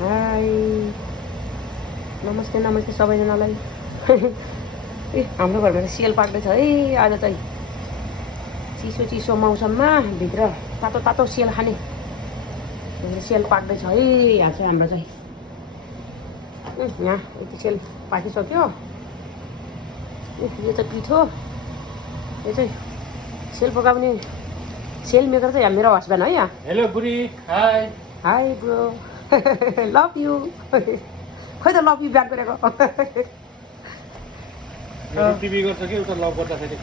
high नमस्ते नमस्ते सबैजनालाई ए हाम्रो घरमा चाहिँ सेल पाक्दैछ है आज चाहिँ चिसो चिसो मौसममा भित्र तातो तातो सेल खाने सेल पाक्दैछ है यहाँ चाहिँ हाम्रो चाहिँ यहाँ यति सेल पाकिसक्यो यो चाहिँ पिठो यो चाहिँ सेल पकाउने सेल मेकर चाहिँ मेरो हस्बेन्ड है यहाँ हेलो बुढी high high bro love you खोइ त लभ यु ब्याक गरेको टिभी गर्छ कि उता लभ गर्दाखेरि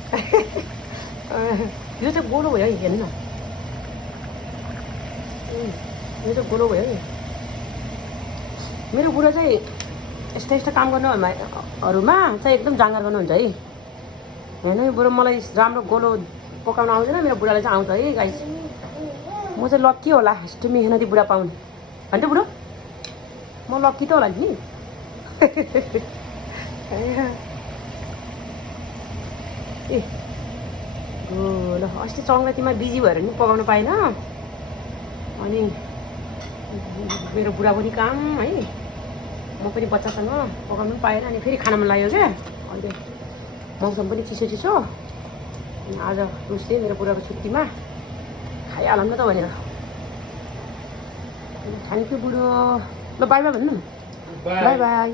यो चाहिँ गोलो भयो है हेर्नु न यो चाहिँ गोलो भयो है मेरो बुढा चाहिँ यस्तो यस्तो काम गर्नुहरूमा चाहिँ एकदम जाँगर गर्नुहुन्छ है हेर्नु बुढो मलाई राम्रो गोलो पकाउन आउँदैन मेरो बुढाले चाहिँ आउँछ है गाइस म चाहिँ लक्की होला यस्तो मेहनती बुढा पाउने होइन बुढो म लक्की त होला नि ए ल अस्ति सङ्क्रान्तिमा बिजी भएर नि पकाउनु पाएन अनि मेरो बुढा पनि काम है म पनि बच्चासँग पकाउनु पनि पाएन अनि फेरि खान मन लाग्यो क्या अहिले मौसम पनि चिसो चिसो अनि आज रुस्दै मेरो बुढाको छुट्टीमा खाइहालौँ न त भनेर थ्याङ्क यू बुढो ल बाई बाई भन्नु बाई बाई